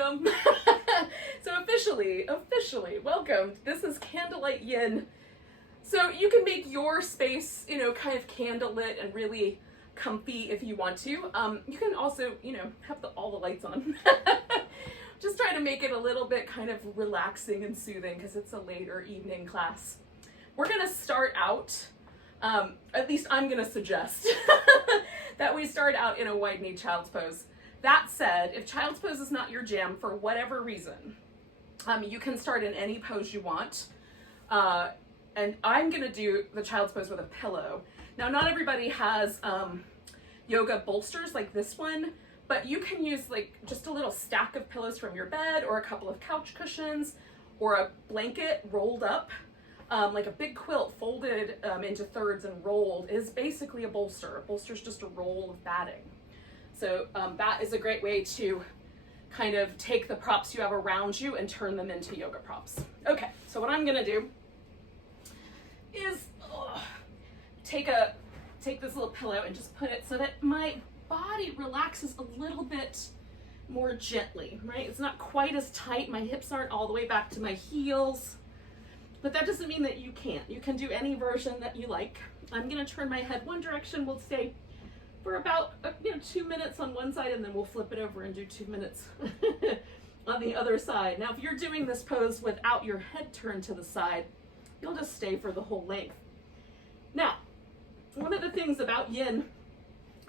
welcome. So officially, welcome. This is Candlelight Yin. So you can make your space, kind of candlelit and really comfy if you want to. You can also, have all the lights on. Just try to make it a little bit kind of relaxing and soothing because it's a later evening class. We're gonna start out, at least I'm gonna suggest, that we start out in a wide knee child's pose. That said, if child's pose is not your jam for whatever reason, you can start in any pose you want. And I'm gonna do the child's pose with a pillow. Now, not everybody has yoga bolsters like this one, but you can use like just a little stack of pillows from your bed or a couple of couch cushions or a blanket rolled up, like a big quilt folded into thirds and rolled is basically a bolster. A bolster is just a roll of batting. So that is a great way to kind of take the props you have around you and turn them into yoga props. Okay, so what I'm gonna do is take this little pillow and just put it so that my body relaxes a little bit more gently, right? It's not quite as tight. My hips aren't all the way back to my heels, but that doesn't mean that you can't. You can do any version that you like. I'm gonna turn my head one direction. We'll stay for about 2 minutes on one side, and then we'll flip it over and do 2 minutes on the other side. Now, if you're doing this pose without your head turned to the side, you'll just stay for the whole length. Now, one of the things about yin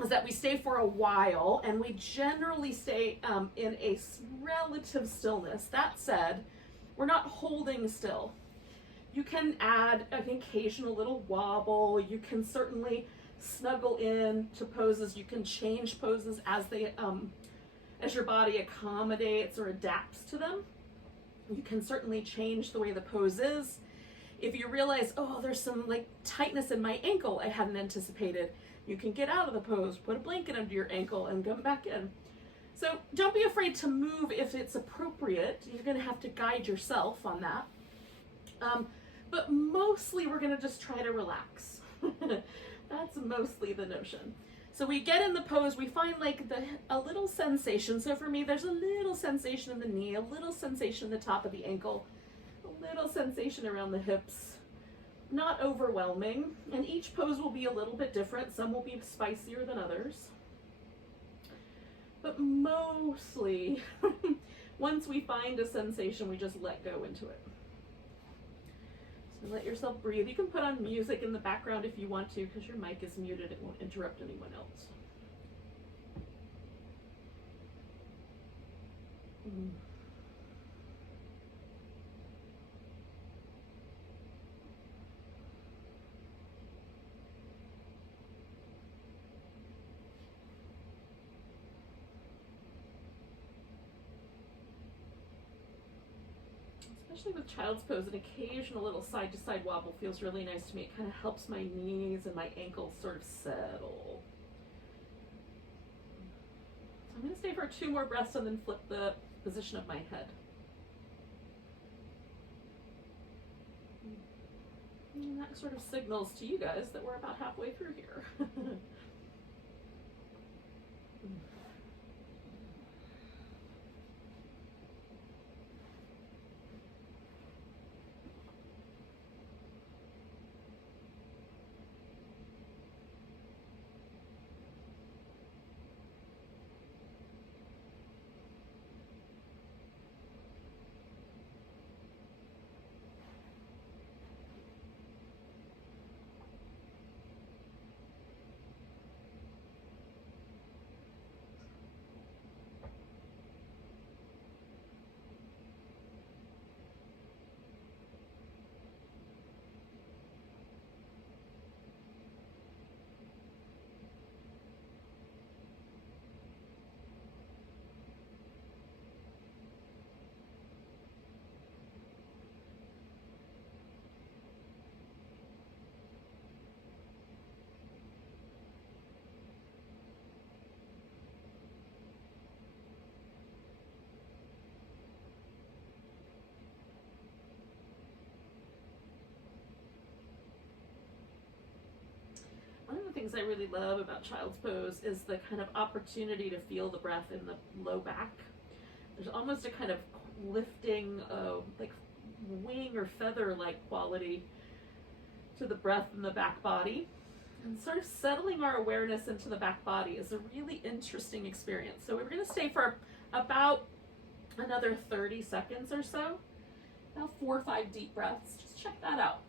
is that we stay for a while, and we generally stay in a relative stillness. That said, we're not holding still. You can add an occasional little wobble. You can certainly snuggle in to poses. You can change poses as they as your body accommodates or adapts to them. You can certainly change the way the pose is. If you realize, oh, there's some like tightness in my ankle I hadn't anticipated, you can get out of the pose, put a blanket under your ankle and come back in. So don't be afraid to move if it's appropriate. You're gonna have to guide yourself on that. But mostly we're gonna just try to relax. That's mostly the notion. So we get in the pose, we find like a little sensation. So for me, there's a little sensation in the knee, a little sensation in the top of the ankle, a little sensation around the hips. Not overwhelming. And each pose will be a little bit different. Some will be spicier than others. But mostly, once we find a sensation, we just let go into it. So let yourself breathe. You can put on music in the background if you want to, because your mic is muted. It won't interrupt anyone else. Especially with child's pose, an occasional little side-to-side wobble feels really nice to me. It kind of helps my knees and my ankles sort of settle. So I'm going to stay for 2 more breaths and then flip the position of my head. And that sort of signals to you guys that we're about halfway through here. Things I really love about child's pose is the kind of opportunity to feel the breath in the low back. There's almost a kind of lifting, like wing or feather-like quality to the breath in the back body. And sort of settling our awareness into the back body is a really interesting experience. So we're going to stay for about another 30 seconds or so. About 4 or 5 deep breaths. Just check that out.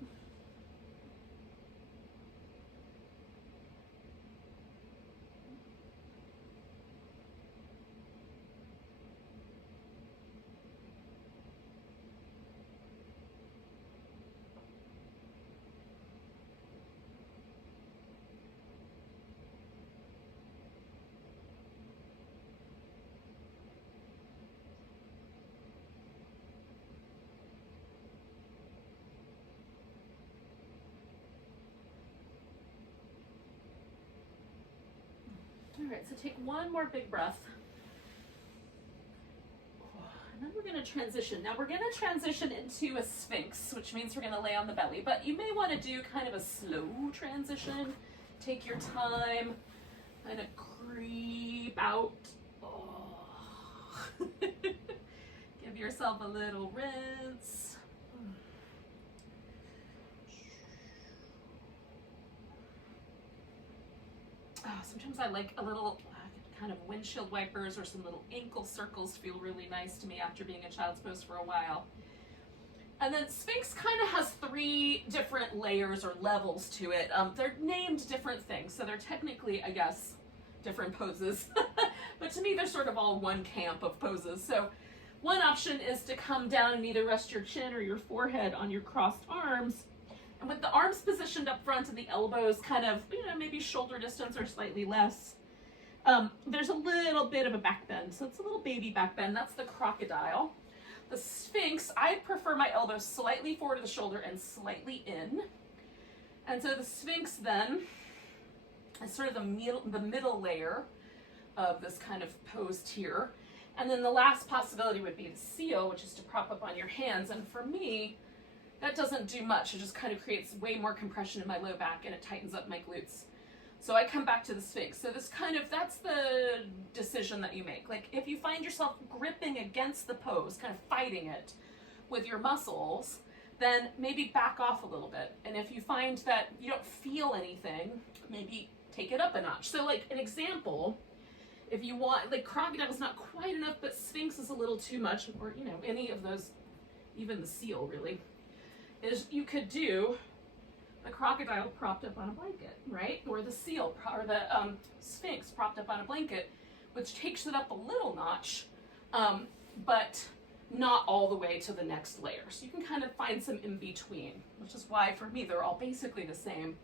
All right, so take one more big breath. And then we're going to transition. Now we're going to transition into a sphinx, which means we're going to lay on the belly. But you may want to do kind of a slow transition. Take your time, kind of creep out. Oh. Give yourself a little rinse. Oh, sometimes I like a little kind of windshield wipers or some little ankle circles feel really nice to me after being in child's pose for a while. And then Sphinx kind of has 3 different layers or levels to it. They're named different things, so they're technically, I guess, different poses. But to me, they're sort of all one camp of poses. So one option is to come down and either rest your chin or your forehead on your crossed arms. And with the arms positioned up front and the elbows kind of, maybe shoulder distance or slightly less, there's a little bit of a back bend. So it's a little baby back bend. That's the crocodile. The Sphinx, I prefer my elbows slightly forward of the shoulder and slightly in. And so the Sphinx then is sort of the middle layer of this kind of posed here. And then the last possibility would be the seal, which is to prop up on your hands. And for me, that doesn't do much. It just kind of creates way more compression in my low back and it tightens up my glutes. So I come back to the Sphinx. So that's the decision that you make. Like if you find yourself gripping against the pose, kind of fighting it with your muscles, then maybe back off a little bit. And if you find that you don't feel anything, maybe take it up a notch. So like an example, if you want, like crocodile is not quite enough, but Sphinx is a little too much, or any of those, even the seal really, is you could do the crocodile propped up on a blanket, right? Or the seal, or the Sphinx propped up on a blanket, which takes it up a little notch, but not all the way to the next layer. So you can kind of find some in between, which is why for me they're all basically the same,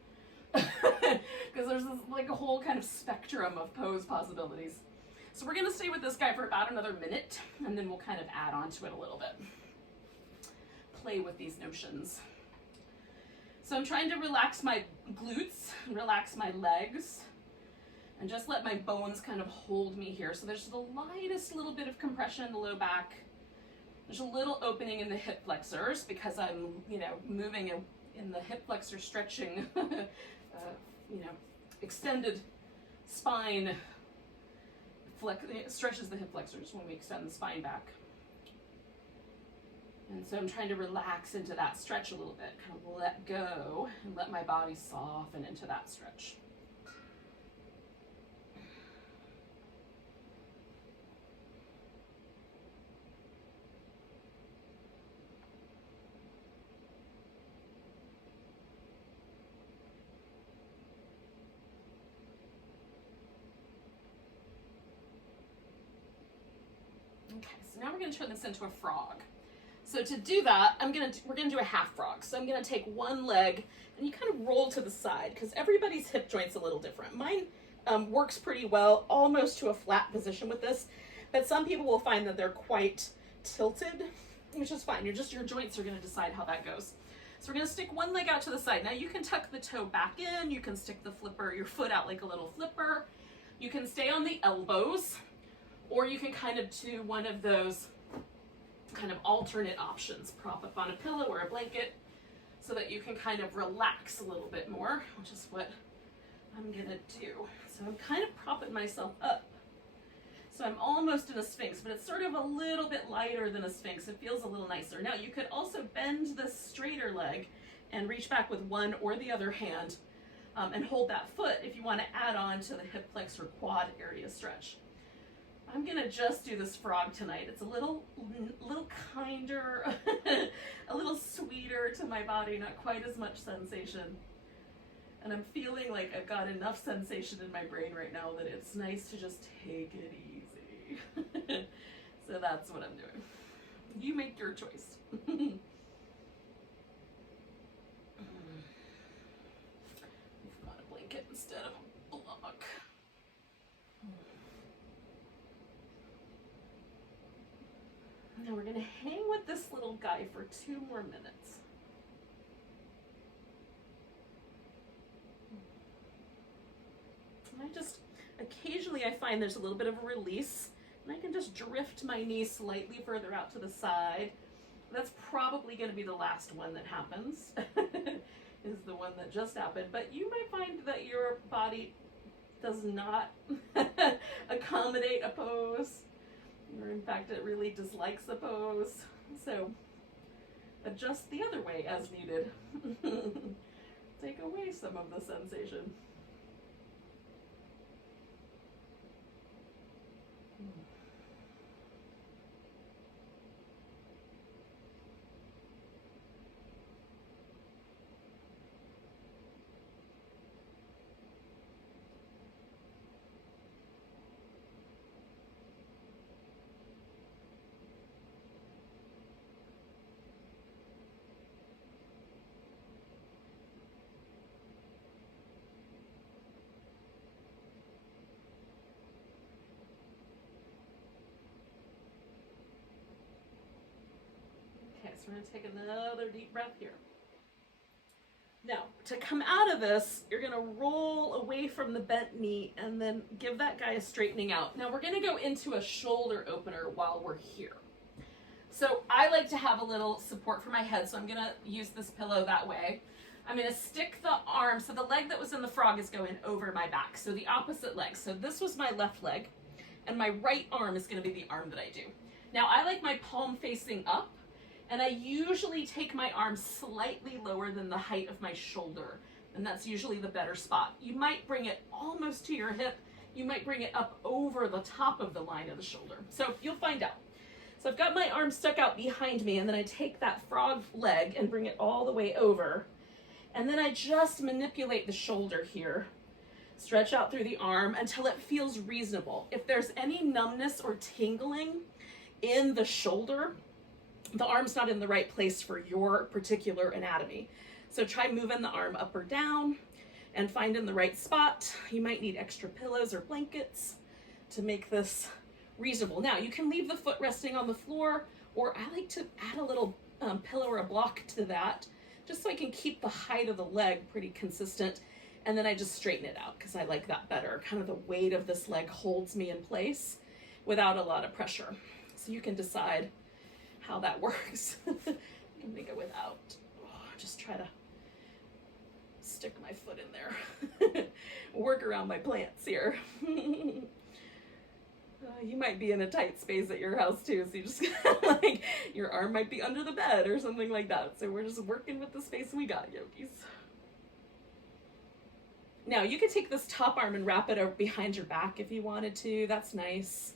because there's this, like a whole kind of spectrum of pose possibilities. So we're gonna stay with this guy for about another minute, and then we'll kind of add on to it a little bit. Play with these notions. So I'm trying to relax my glutes, relax my legs, and just let my bones kind of hold me here. So there's the lightest little bit of compression in the low back. There's a little opening in the hip flexors because I'm, moving in the hip flexor stretching, extended spine stretches the hip flexors when we extend the spine back. And so I'm trying to relax into that stretch a little bit, kind of let go and let my body soften into that stretch. Okay, so now we're going to turn this into a frog. So to do that, we're gonna do a half frog. So I'm gonna take one leg and you kind of roll to the side because everybody's hip joint's a little different. Mine works pretty well, almost to a flat position with this, but some people will find that they're quite tilted, which is fine. Your joints are gonna decide how that goes. So we're gonna stick one leg out to the side. Now you can tuck the toe back in, you can stick your foot out like a little flipper. You can stay on the elbows, or you can kind of do one of those kind of alternate options, prop up on a pillow or a blanket so that you can kind of relax a little bit more, which is what I'm gonna do. So I'm kind of propping myself up. So I'm almost in a Sphinx, but it's sort of a little bit lighter than a Sphinx. It feels a little nicer. Now you could also bend the straighter leg and reach back with one or the other hand and hold that foot if you want to add on to the hip flexor quad area stretch. I'm gonna just do this frog tonight. It's a little kinder, a little sweeter to my body, not quite as much sensation. And I'm feeling like I've got enough sensation in my brain right now that it's nice to just take it easy. So that's what I'm doing. You make your choice. We've got a blanket instead of a block. Now we're gonna hang with this little guy for 2 more minutes. And occasionally I find there's a little bit of a release, and I can just drift my knee slightly further out to the side. That's probably gonna be the last one that happens, is the one that just happened. But you might find that your body does not accommodate a pose, or in fact it really dislikes the pose. So adjust the other way as needed. Take away some of the sensation. Okay, so we're going to take another deep breath here. Now, to come out of this, you're going to roll away from the bent knee and then give that guy a straightening out. Now, we're going to go into a shoulder opener while we're here. So I like to have a little support for my head, so I'm going to use this pillow that way. I'm going to stick the arm, so the leg that was in the frog is going over my back, so the opposite leg. So this was my left leg, and my right arm is going to be the arm that I do. Now, I like my palm facing up, and I usually take my arm slightly lower than the height of my shoulder, and that's usually the better spot. You might bring it almost to your hip. You might bring it up over the top of the line of the shoulder. So you'll find out. So I've got my arm stuck out behind me, and then I take that frog leg and bring it all the way over. And then I just manipulate the shoulder here. Stretch out through the arm until it feels reasonable. If there's any numbness or tingling in the shoulder, the arm's not in the right place for your particular anatomy. So try moving the arm up or down and finding the right spot. You might need extra pillows or blankets to make this reasonable. Now, you can leave the foot resting on the floor, or I like to add a little pillow or a block to that, just so I can keep the height of the leg pretty consistent. And then I just straighten it out because I like that better. Kind of the weight of this leg holds me in place without a lot of pressure. So you can decide how that works. I can make it without. Just try to stick my foot in there. Work around my plants here. You might be in a tight space at your house too, so you just like your arm might be under the bed or something like that. So we're just working with the space we got, yogis. Now you could take this top arm and wrap it over behind your back if you wanted to. That's nice.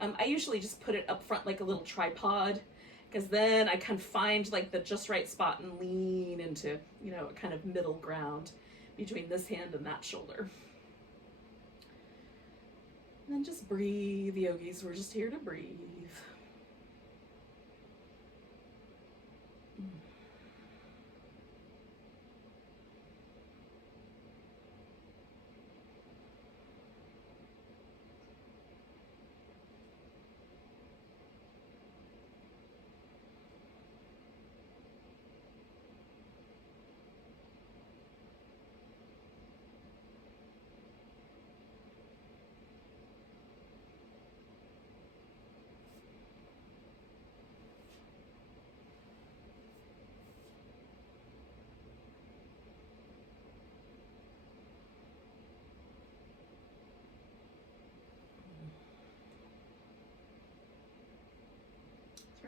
I usually just put it up front like a little tripod, because then I can find like the just right spot and lean into, you know, a kind of middle ground between this hand and that shoulder. And then just breathe, yogis. We're just here to breathe.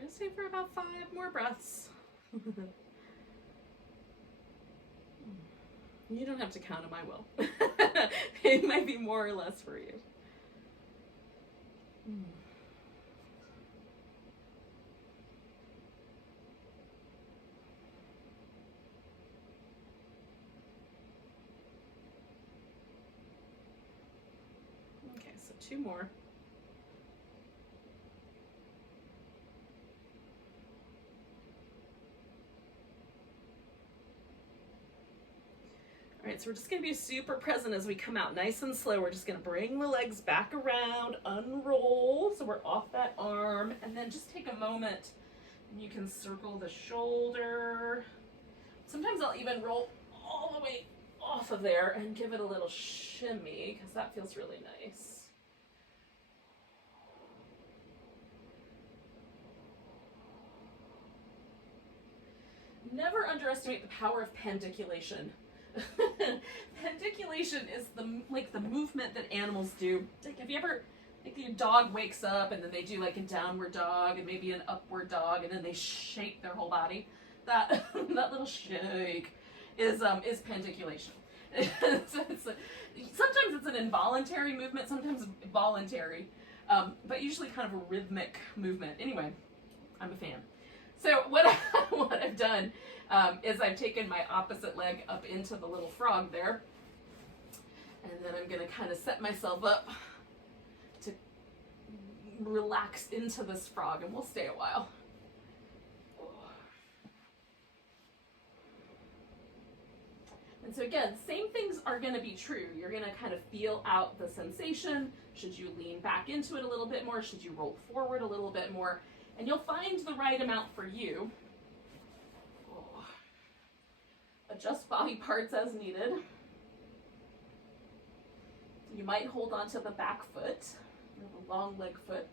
gonna stay for about 5 more breaths. You don't have to count them, I will. It might be more or less for you. Okay, so 2 more. All right, so we're just gonna be super present as we come out, nice and slow. We're just gonna bring the legs back around, unroll, so we're off that arm, and then just take a moment and you can circle the shoulder. Sometimes I'll even roll all the way off of there and give it a little shimmy, because that feels really nice. Never underestimate the power of pandiculation. Pandiculation is the movement that animals do. Like, have you ever, like, your dog wakes up and then they do like a downward dog and maybe an upward dog and then they shake their whole body? That that little shake is pandiculation. Sometimes it's an involuntary movement, sometimes voluntary, but usually kind of a rhythmic movement. Anyway, I'm a fan. So what I've done is I've taken my opposite leg up into the little frog there, and then I'm going to kind of set myself up to relax into this frog, and we'll stay a while. And so again, same things are going to be true. You're going to kind of feel out the sensation. Should you lean back into it a little bit more? Should you roll forward a little bit more? And you'll find the right amount for you. Adjust body parts as needed. You might hold onto the back foot, the long leg foot.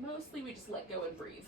Mostly we just let go and breathe.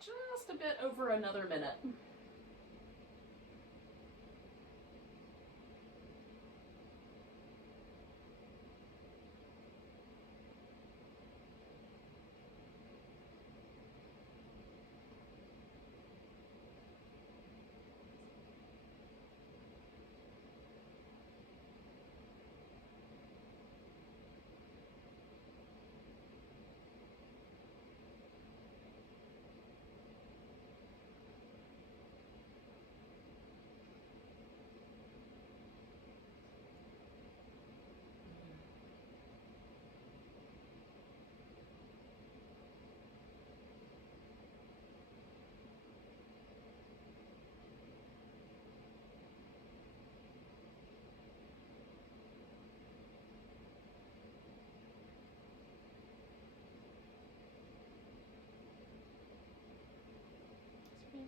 Just a bit over another minute.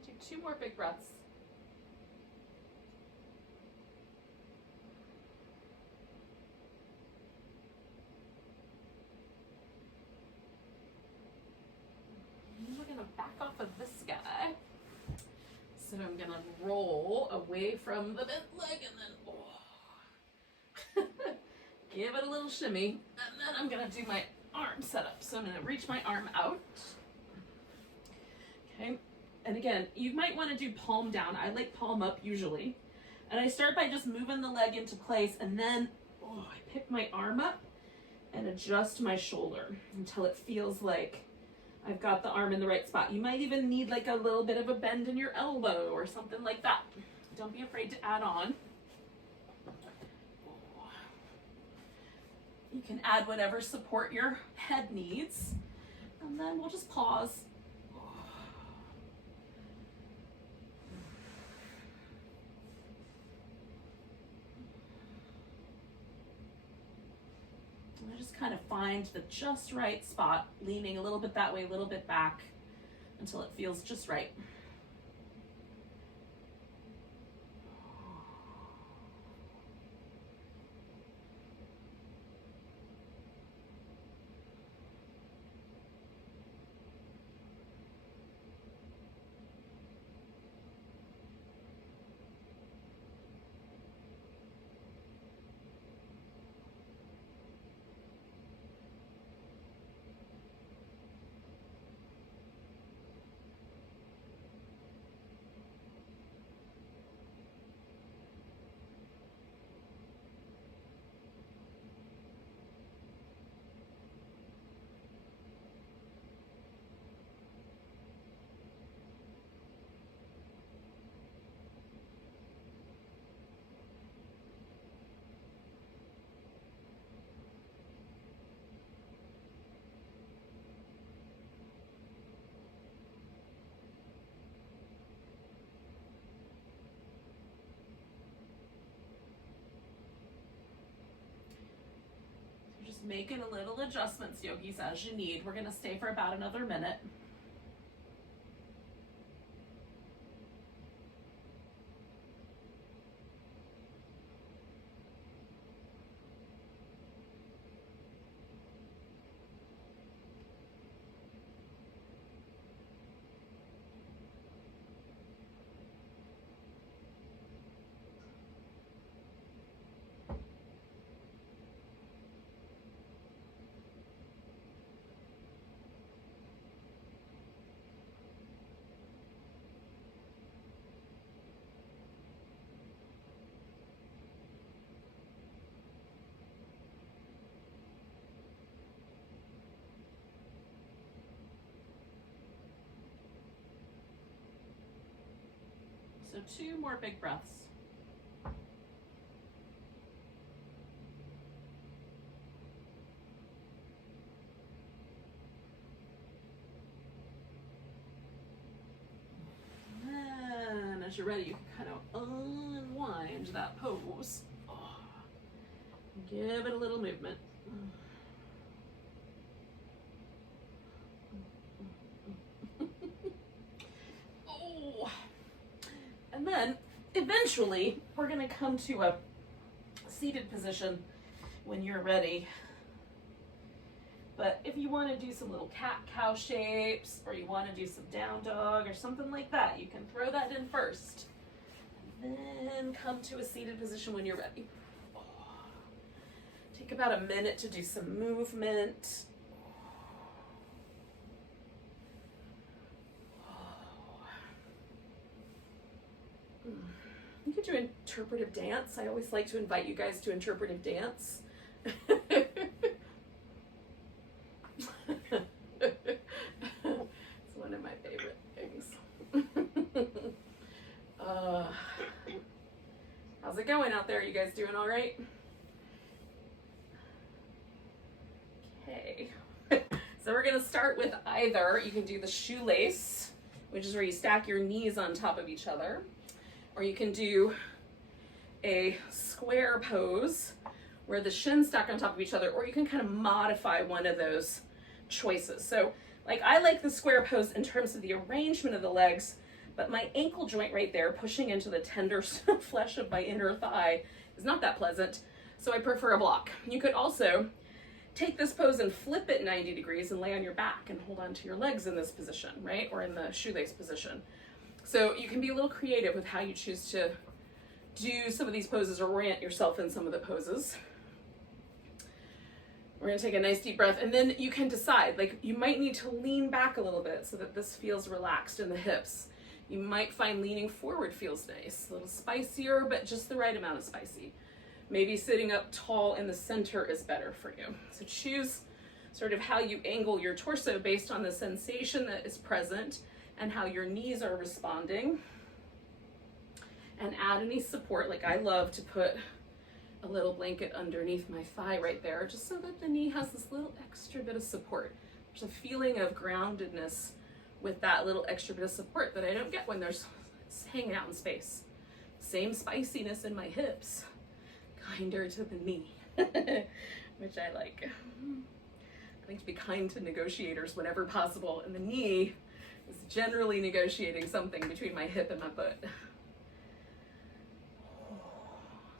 Do 2 more big breaths. back off of this guy. So I'm gonna roll away from the bent leg and then give it a little shimmy. And then I'm gonna do my arm setup. So I'm gonna reach my arm out. Okay, and again, you might wanna do palm down. I like palm up usually. And I start by just moving the leg into place, and then I pick my arm up and adjust my shoulder until it feels like I've got the arm in the right spot. You might even need like a little bit of a bend in your elbow or something like that. Don't be afraid to add on. You can add whatever support your head needs. And then we'll just pause. I just kind of find the just right spot, leaning a little bit that way, a little bit back, until it feels just right. Just making a little adjustments, yogis, as you need. We're gonna stay for about another minute. So 2 more big breaths. And as you're ready, you can kind of unwind that pose. Give it a little movement. And then eventually we're going to come to a seated position when you're ready. But if you want to do some little cat-cow shapes, or you want to do some down dog or something like that, you can throw that in first. And then come to a seated position when you're ready. Take about a minute to do some movement. You could do interpretive dance. I always like to invite you guys to interpretive dance. It's one of my favorite things. How's it going out there? You guys doing all right? Okay. So we're going to start with either, you can do the shoelace, which is where you stack your knees on top of each other, or you can do a square pose where the shins stack on top of each other, or you can kind of modify one of those choices. So like I like the square pose in terms of the arrangement of the legs, but my ankle joint right there pushing into the tender flesh of my inner thigh is not that pleasant. So I prefer a block. You could also take this pose and flip it 90 degrees and lay on your back and hold on to your legs in this position, right? Or in the shoelace position. So you can be a little creative with how you choose to do some of these poses or orient yourself in some of the poses. We're gonna take a nice deep breath, and then you can decide, like, you might need to lean back a little bit so that this feels relaxed in the hips. You might find leaning forward feels nice, a little spicier, but just the right amount of spicy. Maybe sitting up tall in the center is better for you. So choose sort of how you angle your torso based on the sensation that is present and how your knees are responding. And add any support. Like, I love to put a little blanket underneath my thigh right there, just so that the knee has this little extra bit of support. There's a feeling of groundedness with that little extra bit of support that I don't get when there's hanging out in space. Same spiciness in my hips, kinder to the knee, which I like. I like to be kind to negotiators whenever possible, and the knee is generally negotiating something between my hip and my butt.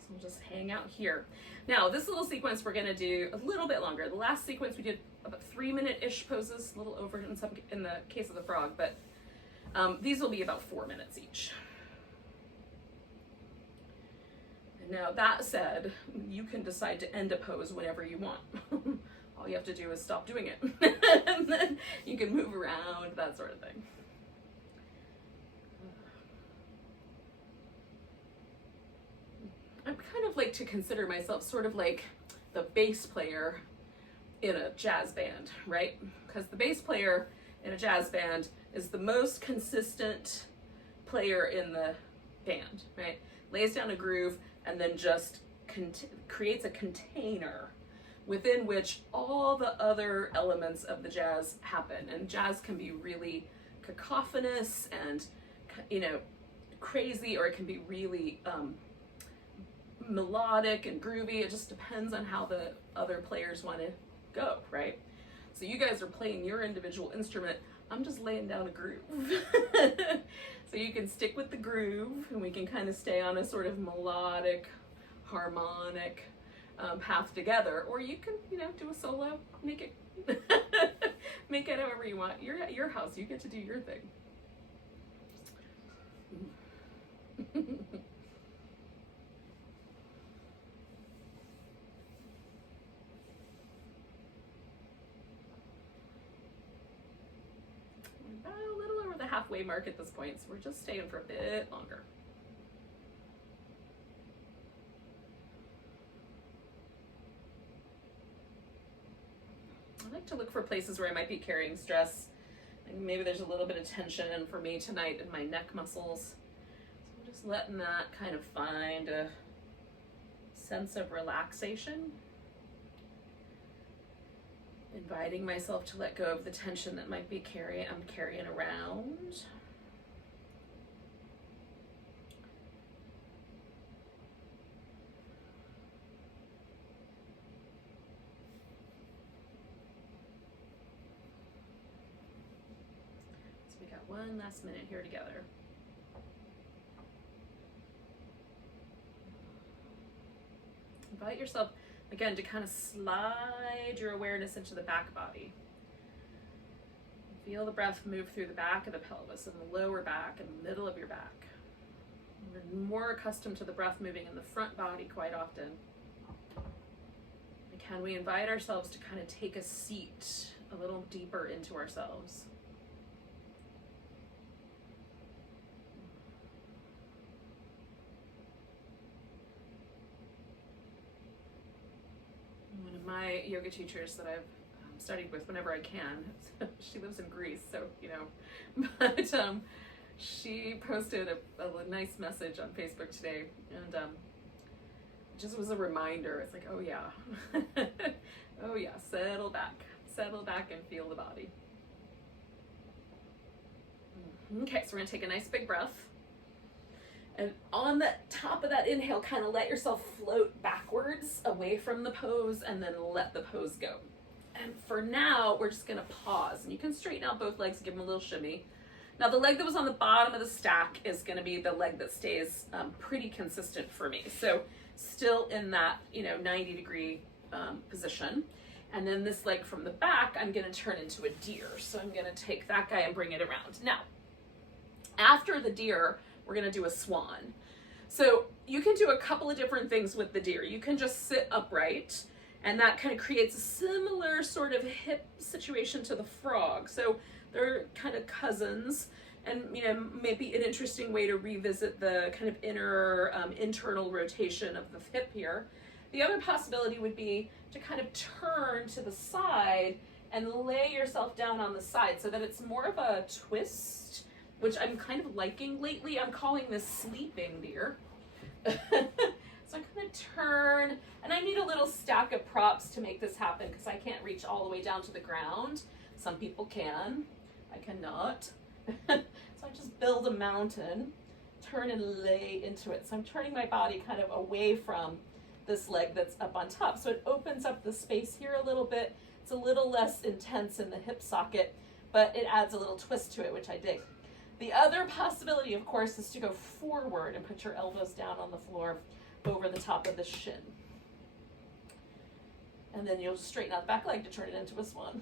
So we'll just hang out here. Now, this little sequence we're gonna do a little bit longer. The last sequence we did about 3-minute-ish poses, a little over in the case of the frog, but these will be about 4 minutes each. And now, that said, you can decide to end a pose whenever you want. All you have to do is stop doing it. And then you can move around, that sort of thing. I kind of like to consider myself sort of like the bass player in a jazz band, right? Because the bass player in a jazz band is the most consistent player in the band, right? Lays down a groove and then just creates a container within which all the other elements of the jazz happen. And jazz can be really cacophonous and, you know, crazy, or it can be really melodic and groovy. It just depends on how the other players want to go, right? So you guys are playing your individual instrument. I'm just laying down a groove. So you can stick with the groove, and we can kind of stay on a sort of melodic, harmonic path together, or you can, you know, do a solo, make it make it however you want. You're at your house, you get to do your thing. About a little over the halfway mark at this point, so we're just staying for a bit longer. I like to look for places where I might be carrying stress. And maybe there's a little bit of tension for me tonight in my neck muscles. So I'm just letting that kind of find a sense of relaxation. Inviting myself to let go of the tension that might be I'm carrying around. One last minute here together. Invite yourself, again, to kind of slide your awareness into the back body. Feel the breath move through the back of the pelvis and the lower back and the middle of your back. We're more accustomed to the breath moving in the front body quite often. And can we invite ourselves to kind of take a seat a little deeper into ourselves? My yoga teachers that I've studied with whenever I can, she lives in Greece, so, you know, but she posted a nice message on Facebook today, and it just was a reminder. It's like, oh yeah, oh yeah, settle back and feel the body. Okay, so we're gonna take a nice big breath. And on the top of that inhale, kind of let yourself float backwards away from the pose and then let the pose go. And for now, we're just gonna pause. And you can straighten out both legs, give them a little shimmy. Now the leg that was on the bottom of the stack is gonna be the leg that stays pretty consistent for me. So still in that, you know, 90-degree position. And then this leg from the back, I'm gonna turn into a deer. So I'm gonna take that guy and bring it around. Now, after the deer, we're gonna do a swan. So you can do a couple of different things with the deer. You can just sit upright, and that kind of creates a similar sort of hip situation to the frog. So they're kind of cousins, and maybe an interesting way to revisit the kind of inner internal rotation of the hip here. The other possibility would be to kind of turn to the side and lay yourself down on the side so that it's more of a twist, which I'm kind of liking lately. I'm calling this sleeping deer. So I'm gonna turn, and I need a little stack of props to make this happen because I can't reach all the way down to the ground. Some people can, I cannot. So I just build a mountain, turn and lay into it. So I'm turning my body kind of away from this leg that's up on top. So it opens up the space here a little bit. It's a little less intense in the hip socket, but it adds a little twist to it, which I dig. The other possibility, of course, is to go forward and put your elbows down on the floor over the top of the shin. And then you'll straighten out the back leg to turn it into a swan.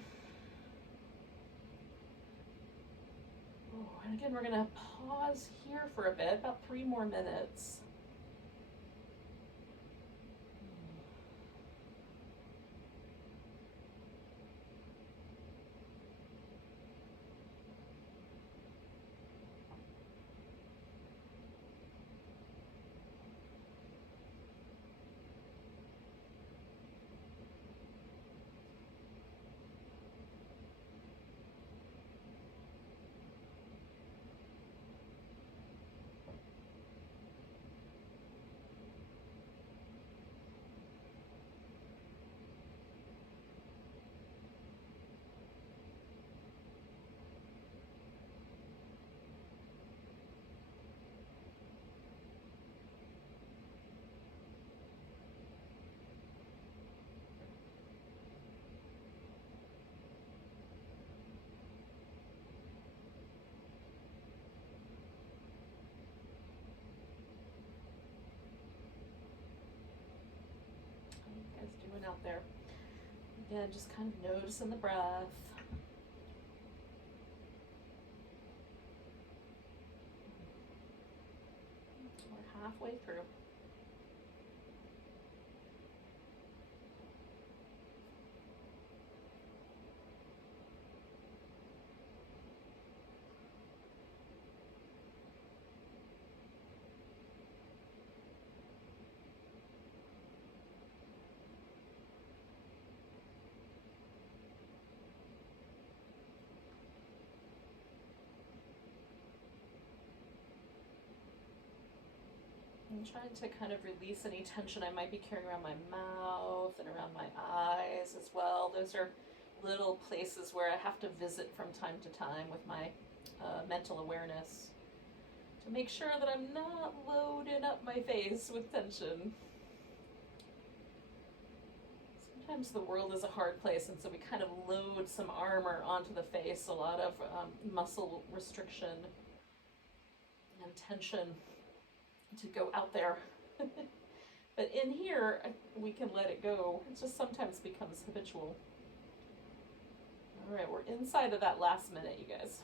Oh, and again, we're gonna pause here for a bit, about 3 more minutes. Doing out there. Again, just kind of noticing the breath. We're halfway through. I'm trying to kind of release any tension I might be carrying around my mouth and around my eyes as well. Those are little places where I have to visit from time to time with my mental awareness to make sure that I'm not loading up my face with tension. Sometimes the world is a hard place, and so we kind of load some armor onto the face, a lot of muscle restriction and tension to go out there. But in here, we can let it go. It just sometimes becomes habitual. All right, we're inside of that last minute, you guys.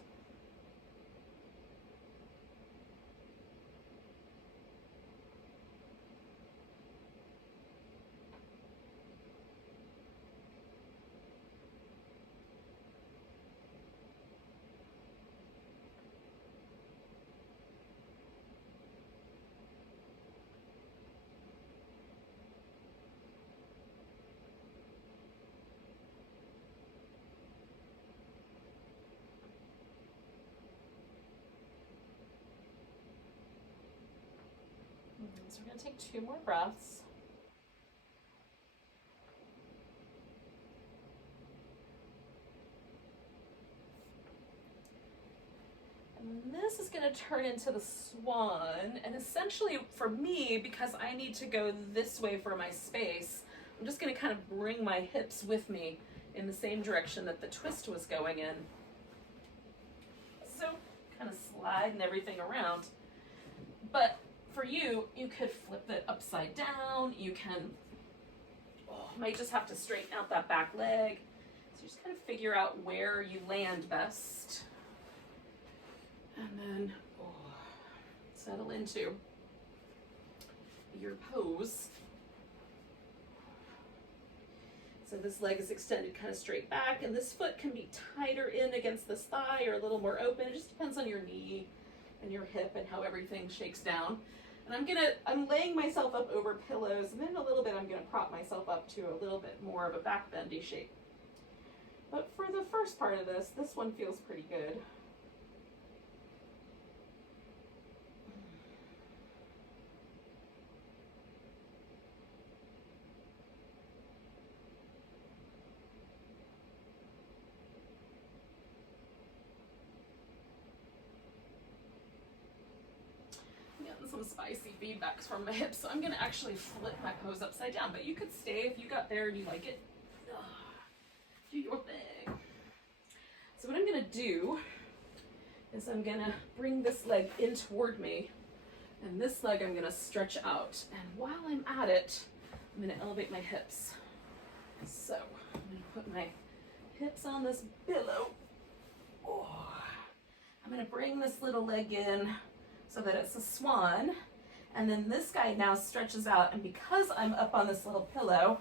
So we're going to take 2 more breaths. And this is going to turn into the swan. And essentially for me, because I need to go this way for my space, I'm just going to kind of bring my hips with me in the same direction that the twist was going in. So kind of sliding everything around. But for you, you could flip it upside down. You can Might just have to straighten out that back leg. So just kind of figure out where you land best. And then settle into your pose. So this leg is extended kind of straight back, and this foot can be tighter in against this thigh or a little more open. It just depends on your knee and your hip and how everything shakes down. And I'm laying myself up over pillows, and then in a little bit I'm gonna prop myself up to a little bit more of a back bendy shape. But for the first part of this one feels pretty good. Some spicy feedbacks from my hips, so I'm gonna actually flip my pose upside down, but you could stay if you got there and you like it. Do your thing. So what I'm gonna do is I'm gonna bring this leg in toward me, and this leg I'm gonna stretch out, and while I'm at it, I'm gonna elevate my hips. So I'm gonna put my hips on this pillow. I'm gonna bring this little leg in so that it's a swan, and then this guy now stretches out, and because I'm up on this little pillow,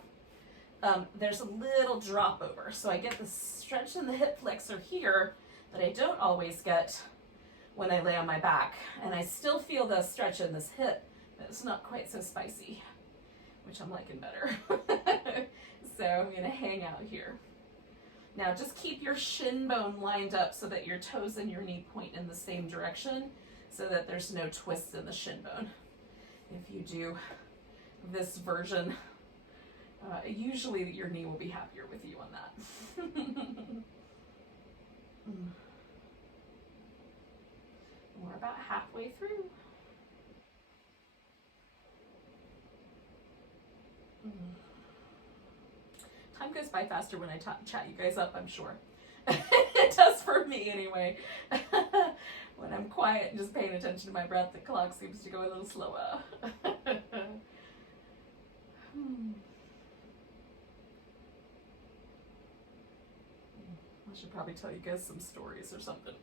there's a little drop over. So I get the stretch in the hip flexor here that I don't always get when I lay on my back, and I still feel the stretch in this hip, but it's not quite so spicy, which I'm liking better. So I'm gonna hang out here. Now just keep your shin bone lined up so that your toes and your knee point in the same direction, so that there's no twists in the shin bone. If you do this version, usually your knee will be happier with you on that. We're about halfway through. Time goes by faster when I chat you guys up, I'm sure. It does for me anyway. When I'm quiet and just paying attention to my breath, the clock seems to go a little slower. I should probably tell you guys some stories or something.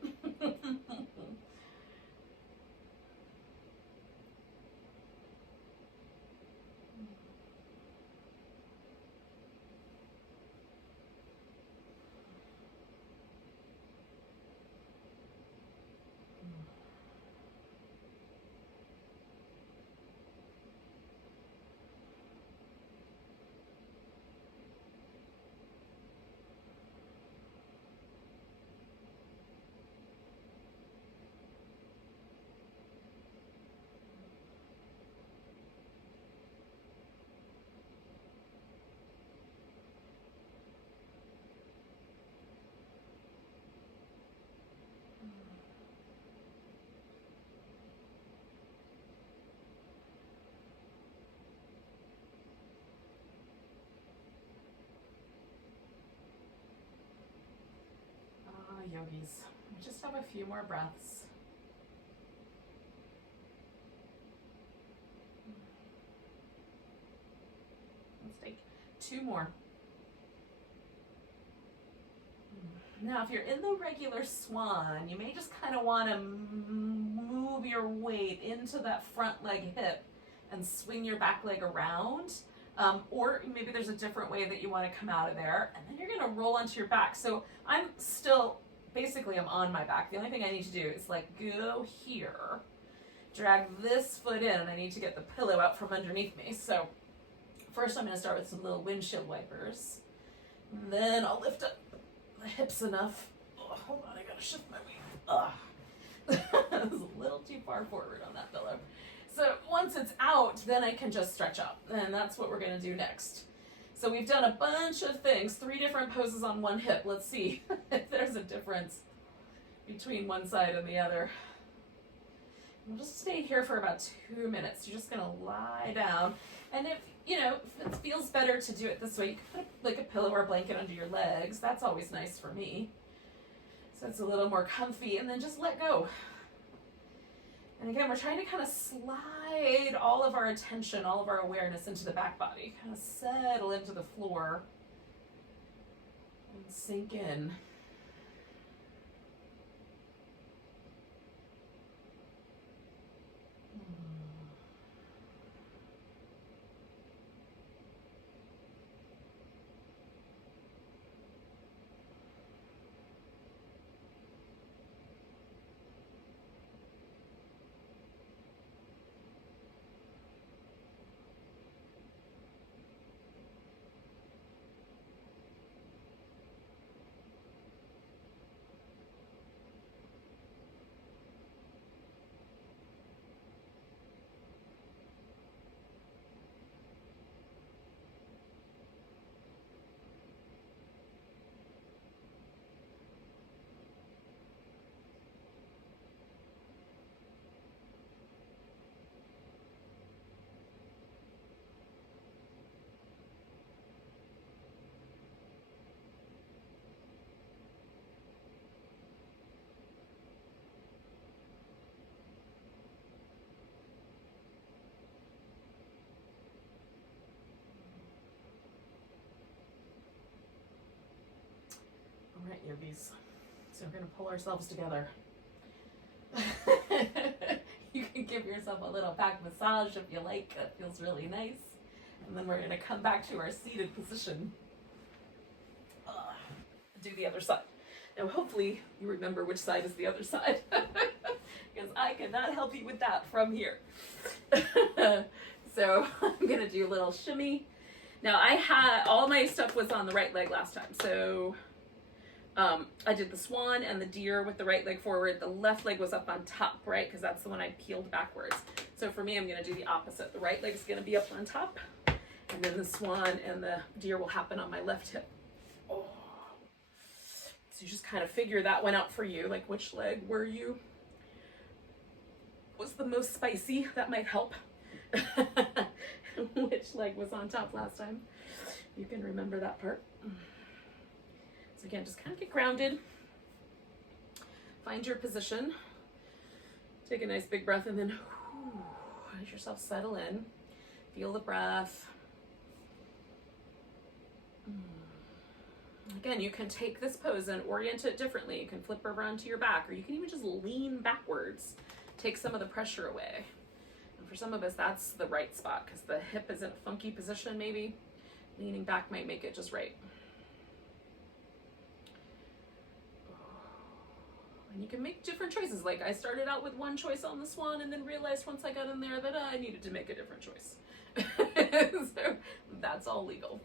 Yogis, we just have a few more breaths. Let's take 2 more. Now, if you're in the regular swan, you may just kind of want to move your weight into that front leg hip and swing your back leg around. Or maybe there's a different way that you want to come out of there, and then you're going to roll onto your back. So I'm on my back. The only thing I need to do is like go here, drag this foot in, and I need to get the pillow out from underneath me. So first I'm going to start with some little windshield wipers. And then I'll lift up the hips enough. Oh, hold on, I got to shift my weight. That was a little too far forward on that pillow. So once it's out, then I can just stretch up, and that's what we're going to do next. So we've done a bunch of things, 3 different poses on one hip. Let's see if there's a difference between one side and the other. We'll just stay here for about 2 minutes. You're just going to lie down, and if it feels better to do it this way, you can put like a pillow or a blanket under your legs. That's always nice for me. So it's a little more comfy, and then just let go. And again, we're trying to kind of slide all of our attention, all of our awareness into the back body. Kind of settle into the floor and sink in. All right, yogis. So we're going to pull ourselves together. You can give yourself a little back massage if you like. That feels really nice. And then we're going to come back to our seated position. Do the other side. Now, hopefully, you remember which side is the other side. Because I cannot help you with that from here. So I'm going to do a little shimmy. Now, I had all my stuff was on the right leg last time. So I did the swan and the deer with the right leg forward. The left leg was up on top, right? Because that's the one I peeled backwards. So for me, I'm going to do the opposite. The right leg is going to be up on top. And then the swan and the deer will happen on my left hip. Oh. So you just kind of figure that one out for you. Like, which leg was the most spicy? That might help. Which leg was on top last time? You can remember that part. So again, just kind of get grounded. Find your position. Take a nice big breath and then let yourself settle in. Feel the breath. Again, you can take this pose and orient it differently. You can flip over onto your back, or you can even just lean backwards. Take some of the pressure away. And for some of us, that's the right spot because the hip is in a funky position maybe. Leaning back might make it just right. And you can make different choices. Like I started out with one choice on the swan and then realized once I got in there that I needed to make a different choice. So that's all legal.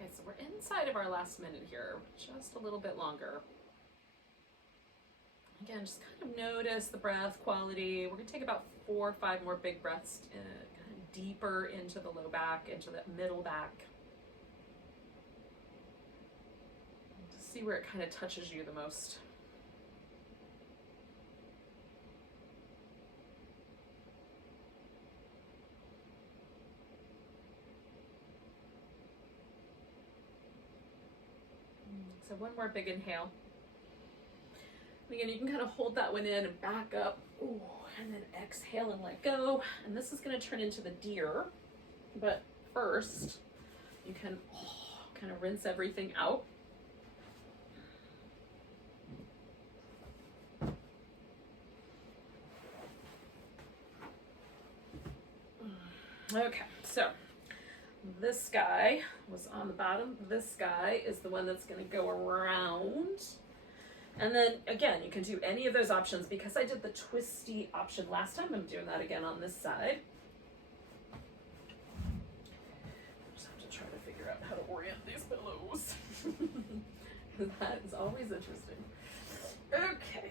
Okay, so we're inside of our last minute here, just a little bit longer. Again, just kind of notice the breath quality. We're gonna take about 4 or 5 more big breaths, kind of deeper into the low back, into that middle back. Just see where it kind of touches you the most. So one more big inhale. And again, you can kind of hold that one in and back up. Ooh, and then exhale and let go. And this is going to turn into the deer. But first, you can kind of rinse everything out. Okay, so this guy was on the bottom. This guy is the one that's going to go around. And then again, you can do any of those options. Because I did the twisty option last time, I'm doing that again on this side. Just have to try to figure out how to orient these pillows. That is always interesting. Okay.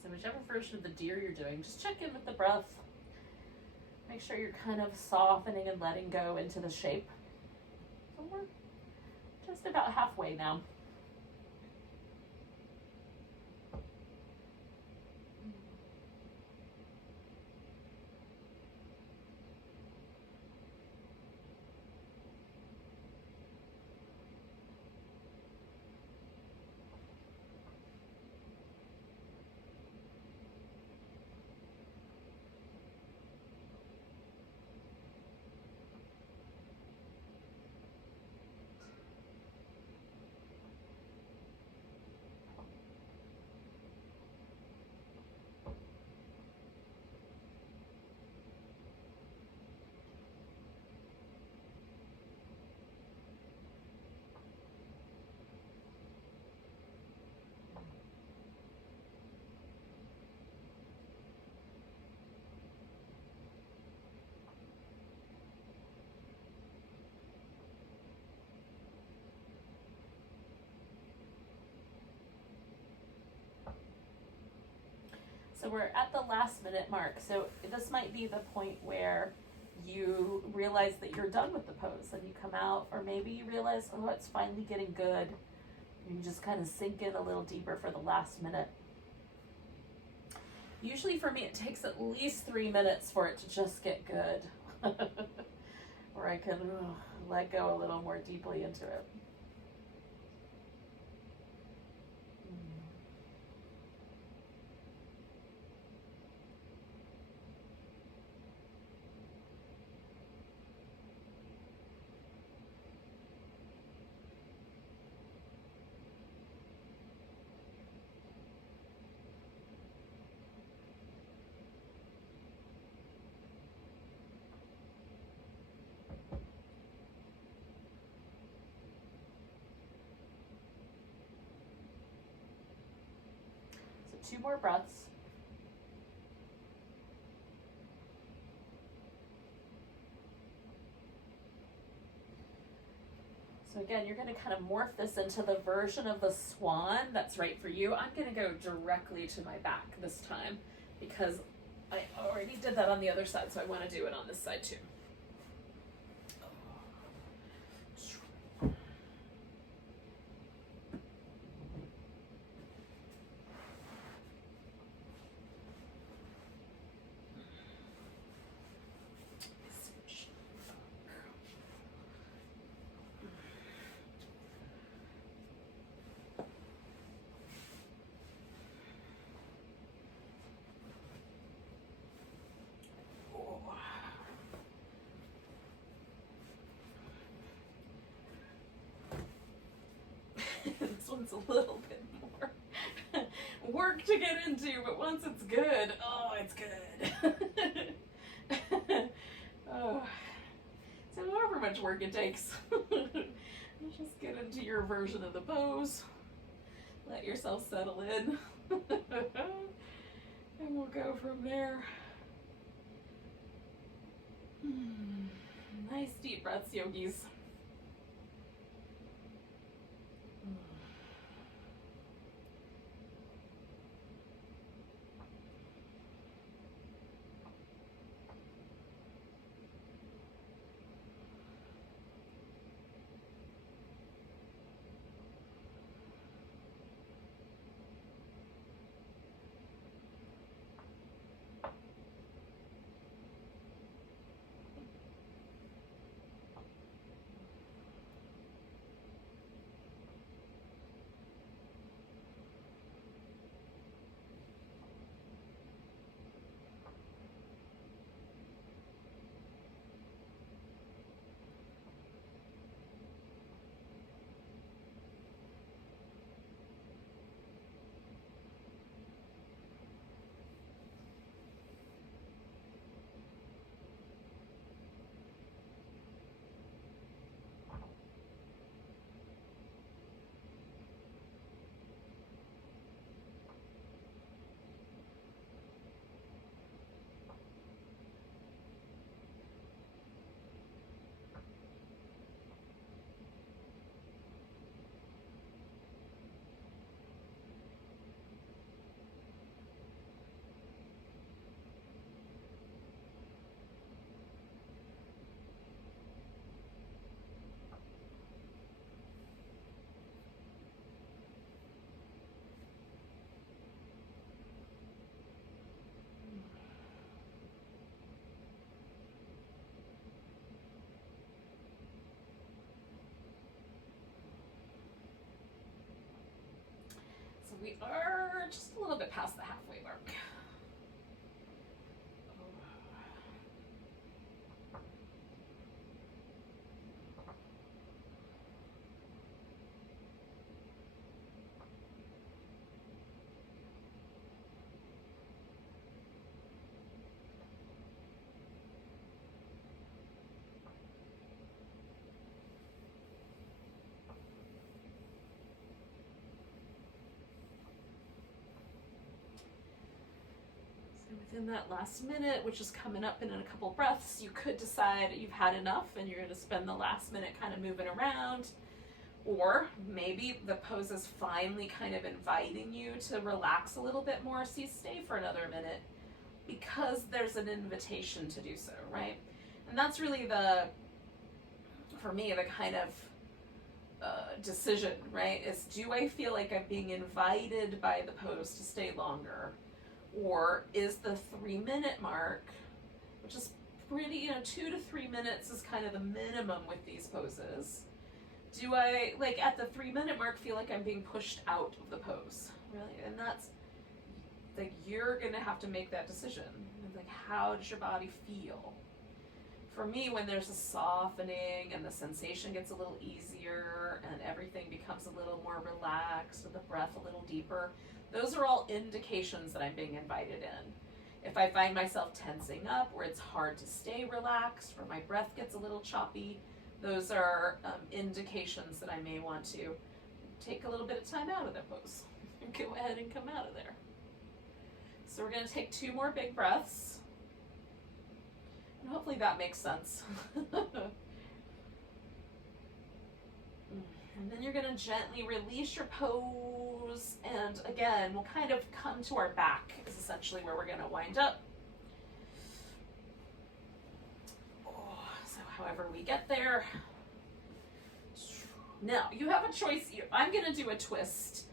So whichever version of the deer you're doing, just check in with the breath. Make sure you're kind of softening and letting go into the shape. So we're just about halfway now. So we're at the last minute mark. So this might be the point where you realize that you're done with the pose and you come out, or maybe you realize, oh, it's finally getting good. You just kind of sink in a little deeper for the last minute. Usually for me, it takes at least 3 minutes for it to just get good. Where I can let go a little more deeply into it. So 2 more breaths. So again, you're going to kind of morph this into the version of the swan that's right for you. I'm going to go directly to my back this time because I already did that on the other side, so I want to do it on this side too. This one's a little bit more work to get into, but once it's good, oh, it's good. Oh. So however much work it takes, just get into your version of the pose. Let yourself settle in. And we'll go from there. Nice deep breaths, yogis. We are just a little bit past the halfway mark. Within that last minute, which is coming up in a couple breaths, you could decide you've had enough and you're going to spend the last minute kind of moving around. Or maybe the pose is finally kind of inviting you to relax a little bit more, so you stay for another minute because there's an invitation to do so, right? And that's really for me, the kind of decision, right? Is, do I feel like I'm being invited by the pose to stay longer? Or is the 3-minute mark, which is pretty, 2 to 3 minutes is kind of the minimum with these poses. Do I, like, at the 3-minute mark, feel like I'm being pushed out of the pose, really? And that's, like, you're going to have to make that decision. Like, how does your body feel? For me, when there's a softening and the sensation gets a little easier and everything becomes a little more relaxed and the breath a little deeper, those are all indications that I'm being invited in. If I find myself tensing up, or it's hard to stay relaxed, or my breath gets a little choppy, those are indications that I may want to take a little bit of time out of the pose. Go ahead and come out of there. So we're going to take 2 more big breaths. And hopefully that makes sense. And then you're going to gently release your pose. And again, we'll kind of come to our back is essentially where we're going to wind up. So however we get there. Now, you have a choice. I'm going to do a twist.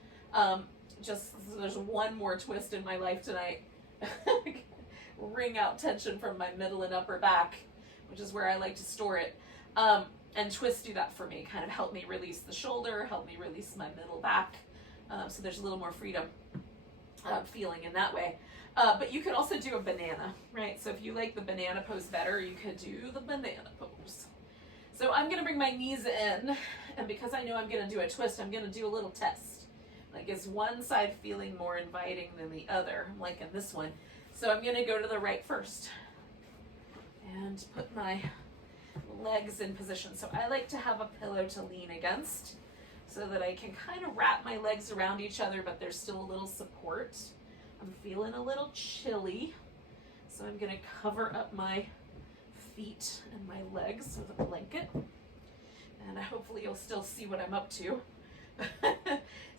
Just there's one more twist in my life tonight. Wring out tension from my middle and upper back, which is where I like to store it. And twists do that for me, kind of help me release the shoulder, help me release my middle back. So there's a little more freedom feeling in that way. But you could also do a banana, right? So if you like the banana pose better, you could do the banana pose. So I'm going to bring my knees in, and because I know I'm going to do a twist, I'm going to do a little test. Like, is one side feeling more inviting than the other? Like in this one. So I'm going to go to the right first and put my legs in position. So I like to have a pillow to lean against so that I can kind of wrap my legs around each other, but there's still a little support. I'm feeling a little chilly, so I'm going to cover up my feet and my legs with a blanket, and hopefully you'll still see what I'm up to.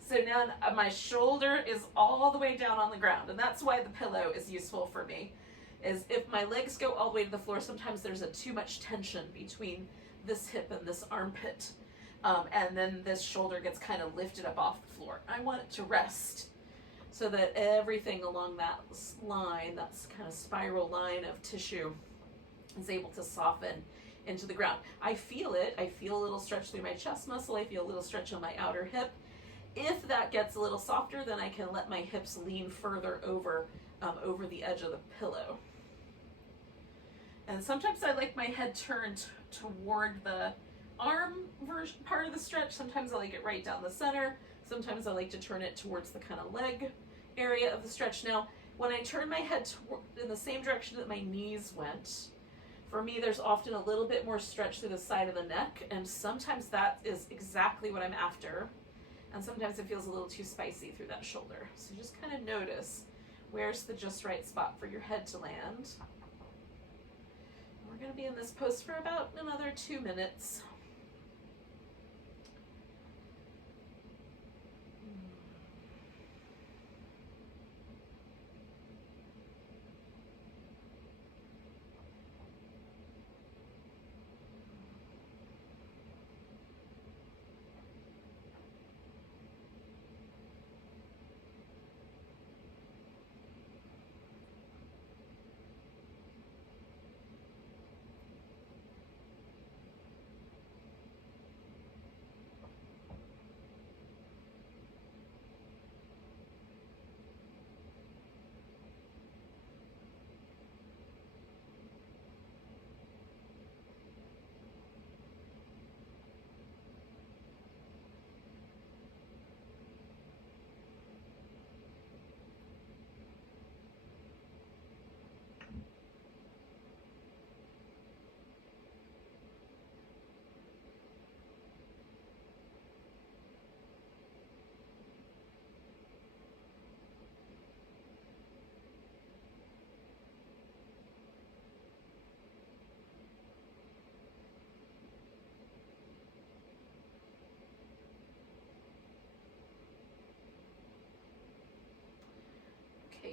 So now my shoulder is all the way down on the ground, and that's why the pillow is useful for me. Is if my legs go all the way to the floor, sometimes there's too much tension between this hip and this armpit, and then this shoulder gets kind of lifted up off the floor. I want it to rest so that everything along that line, that's kind of spiral line of tissue, is able to soften into the ground. I feel it. I feel a little stretch through my chest muscle. I feel a little stretch on my outer hip. If that gets a little softer, then I can let my hips lean further over the edge of the pillow. And sometimes I like my head turned toward the arm part of the stretch. Sometimes I like it right down the center. Sometimes I like to turn it towards the kind of leg area of the stretch. Now, when I turn my head in the same direction that my knees went, for me, there's often a little bit more stretch through the side of the neck, and sometimes that is exactly what I'm after. And sometimes it feels a little too spicy through that shoulder. So just kind of notice where's the just right spot for your head to land. We're going to be in this pose for about another 2 minutes.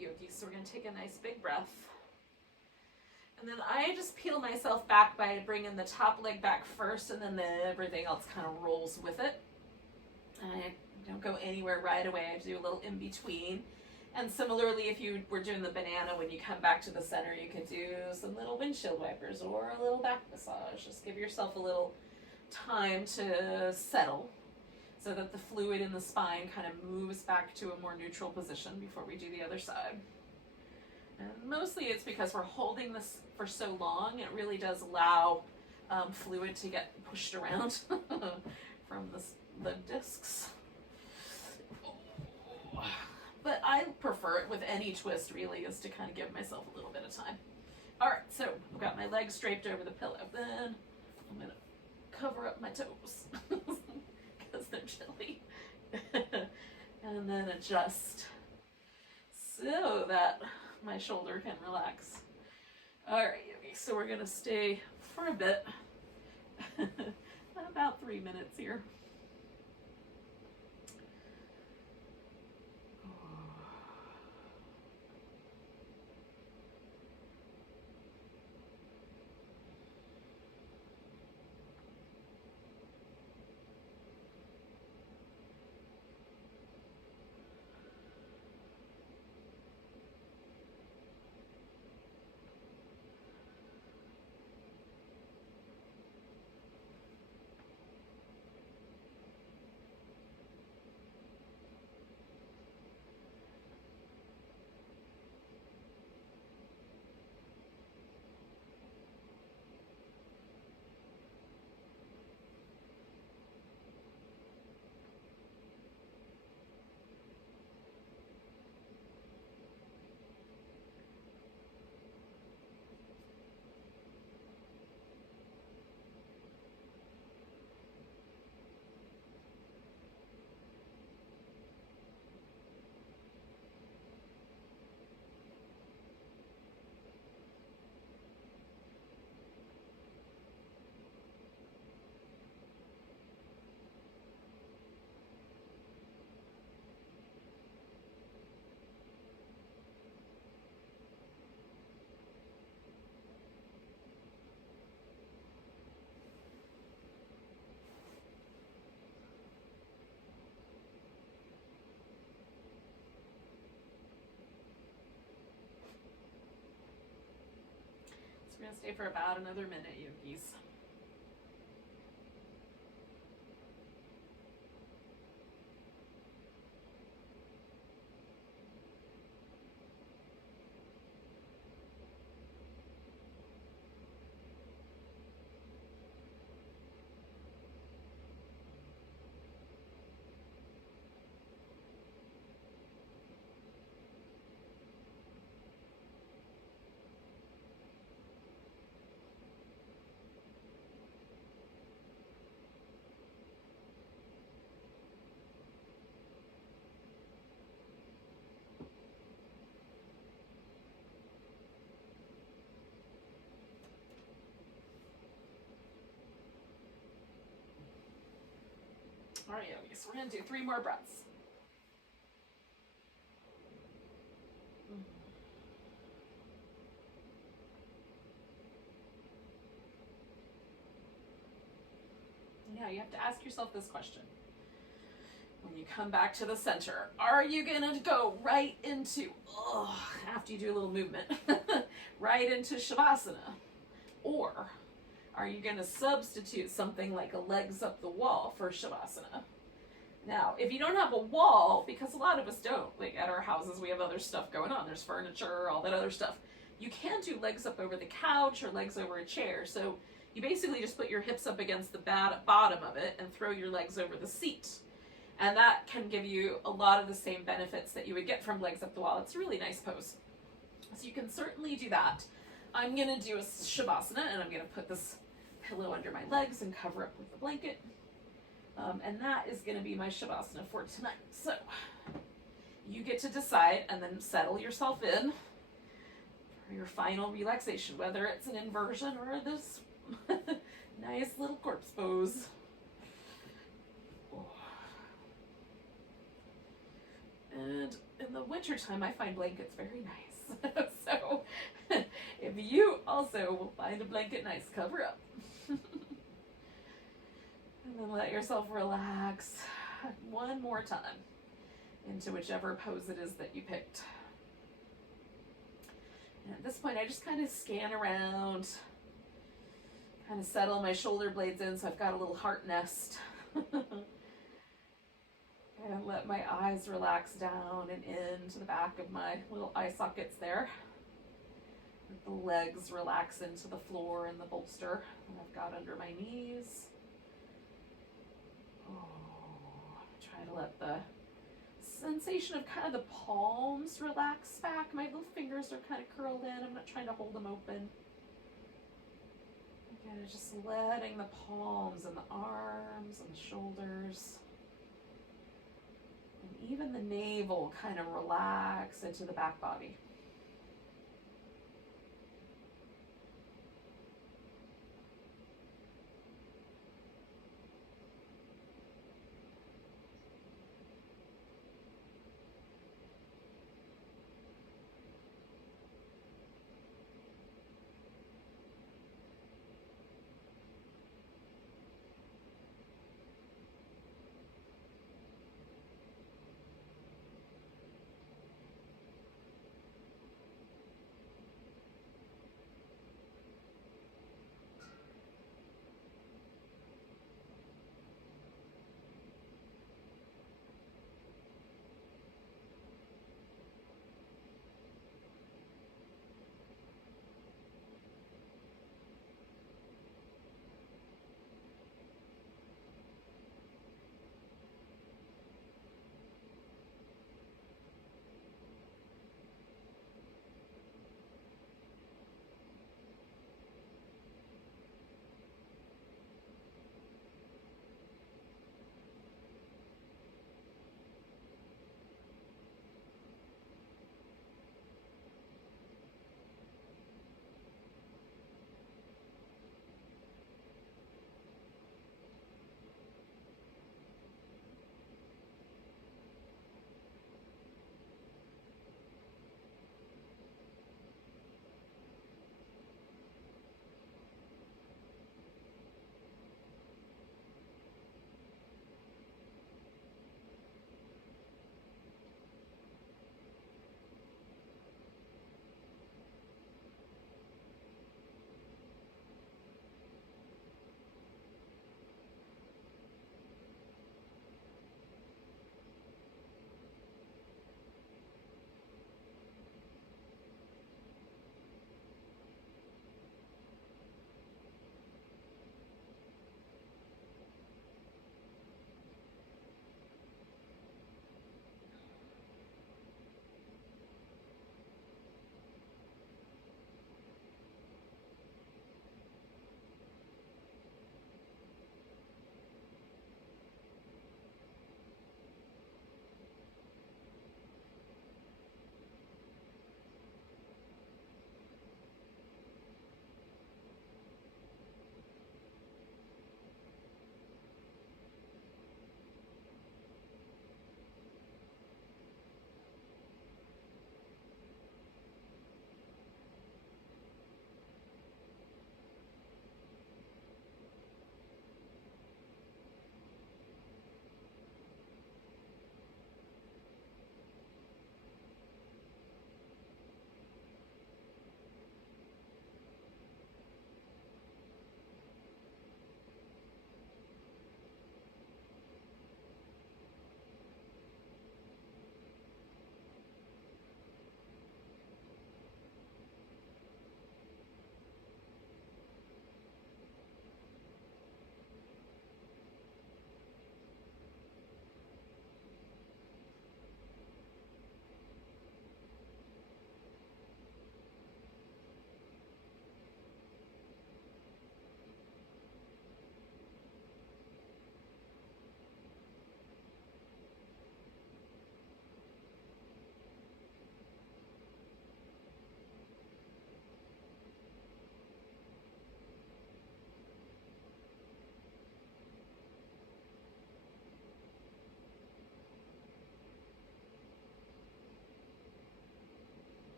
Yogis, so we're going to take a nice big breath, and then I just peel myself back by bringing the top leg back first, and then everything else kind of rolls with it. And I don't go anywhere right away. I do a little in between. And similarly, if you were doing the banana, when you come back to the center, you could do some little windshield wipers or a little back massage. Just give yourself a little time to settle, so that the fluid in the spine kind of moves back to a more neutral position before we do the other side. And mostly it's because we're holding this for so long, it really does allow fluid to get pushed around from the discs. But I prefer it with any twist, really, is to kind of give myself a little bit of time. All right, so I've got my legs draped over the pillow. Then I'm going to cover up my toes. Because they're chilly. And then adjust. so that my shoulder can relax. All right, Yogi, so we're gonna stay for a bit, about 3 minutes here. We're gonna stay for about another minute, yogis. All right, yogis, we're gonna do 3 more breaths. Now you have to ask yourself this question. When you come back to the center, are you gonna go right into, after you do a little movement, right into Shavasana? Or are you gonna substitute something like a legs up the wall for Shavasana? Now, if you don't have a wall, because a lot of us don't, like at our houses we have other stuff going on, there's furniture, all that other stuff, you can do legs up over the couch or legs over a chair. So you basically just put your hips up against the bottom of it and throw your legs over the seat. And that can give you a lot of the same benefits that you would get from legs up the wall. It's a really nice pose. So you can certainly do that. I'm gonna do a Shavasana, and I'm gonna put this pillow under my legs and cover up with the blanket. And that is gonna be my Shavasana for tonight. So you get to decide and then settle yourself in for your final relaxation, whether it's an inversion or this nice little corpse pose. And in the wintertime, I find blankets very nice. So if you also will find a blanket nice, cover up. And then let yourself relax one more time into whichever pose it is that you picked. And at this point, I just kind of scan around, kind of settle my shoulder blades in so I've got a little heart nest. And let my eyes relax down and into the back of my little eye sockets there. Let the legs relax into the floor and the bolster that I've got under my knees. Try to let the sensation of kind of the palms relax back. My little fingers are kind of curled in. I'm not trying to hold them open. Again, just letting the palms and the arms and the shoulders and even the navel kind of relax into the back body.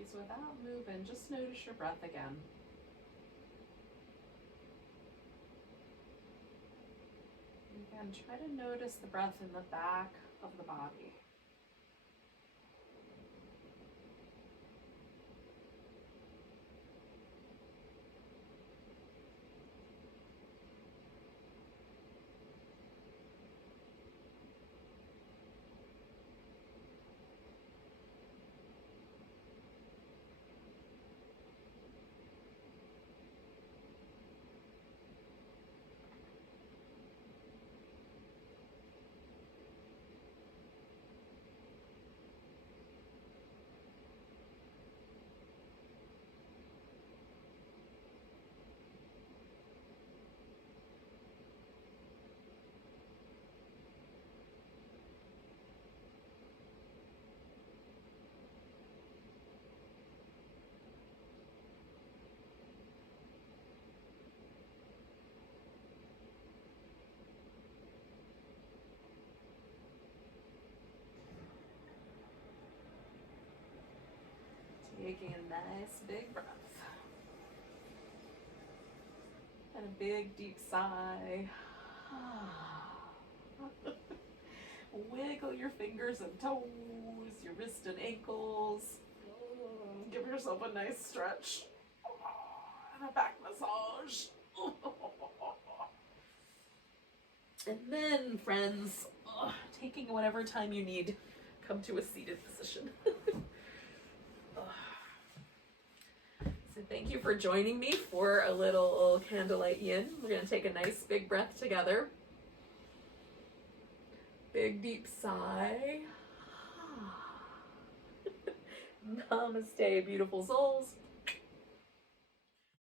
Squeeze without moving. Just notice your breath again. Again, try to notice the breath in the back of the body. Taking a nice big breath. And a big deep sigh. Wiggle your fingers and toes, your wrists and ankles. Give yourself a nice stretch. And a back massage. And then, friends, taking whatever time you need, come to a seated position. So thank you for joining me for a little Candlelight Yin. We're going to take a nice big breath together. Big deep sigh. Namaste, beautiful souls.